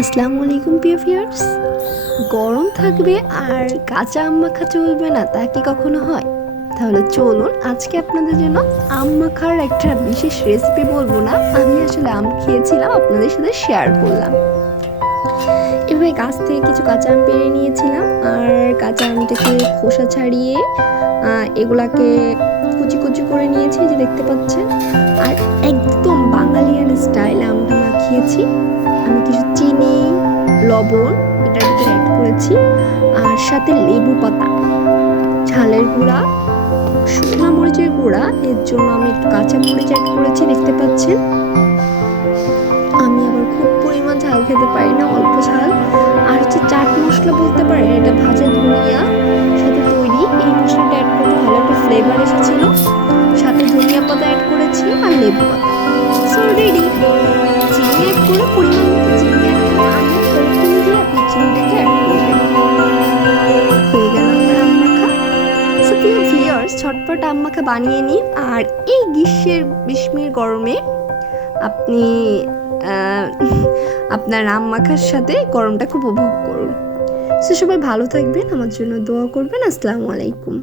আসসালামু আলাইকুম প্রিয় ভিউয়ার্স। গরম থাকবে আর কাঁচা আম মাখা চলবে না, তা কি কখনো হয়? তাহলে চলুন আজকে আপনাদের জন্য আম মাখার একটা বিশেষ রেসিপি বলবো না, আমি আসলে আম খেয়েছিলাম আপনাদের সাথে শেয়ার করলাম। এভাবে গাছ থেকে কিছু কাঁচা আম পেড়ে নিয়েছিলাম আর কাঁচা আমটাকে খোসা ছাড়িয়ে এগুলাকে কুচি কুচি করে নিয়েছি, যে দেখতে পাচ্ছেন। আর একদম বাঙালিয়ান স্টাইলে আমটা মাখিয়েছি। আমি কিছু চিনি, লবণ এটার ভিতরে অ্যাড করেছি, আর সাথে লেবু পাতা, ঝালের গুঁড়া, শুকনো মরিচের গুঁড়া, এর জন্য আমি একটু কাঁচা মরিচ অ্যাড করেছি, দেখতে পাচ্ছেন। আমি আবার খুব পরিমাণ ঝাল খেতে পারি না, অল্প ঝাল। আর হচ্ছে চাট মশলা বলতে পারেন, এটা ভাজা ধনিয়া সাথে তৈরি। এই মশলাটা অ্যাড করে ভালো একটা ফ্লেভার এসেছিল। সাথে ধনিয়া পাতা অ্যাড করেছি আর লেবু পাতা। So ready. চিনি অ্যাড করে পরিমাণ মতো চিনি অ্যাড করে আমি এরকম দিয়ে আপনি চিনিটাকে অ্যাড করবেন। হয়ে গেল আমার আম মাখা। সো প্রিয় ভিউয়ার্স, ঝটপট আম মাখা বানিয়ে নিন আর এই গ্রীষ্মের গরমে আপনি আপনার আম মাখার সাথে গরমটা খুব উপভোগ করুন। সো সবাই ভালো থাকবেন, আমার জন্য দোয়া করবেন। আসসালামু আলাইকুম।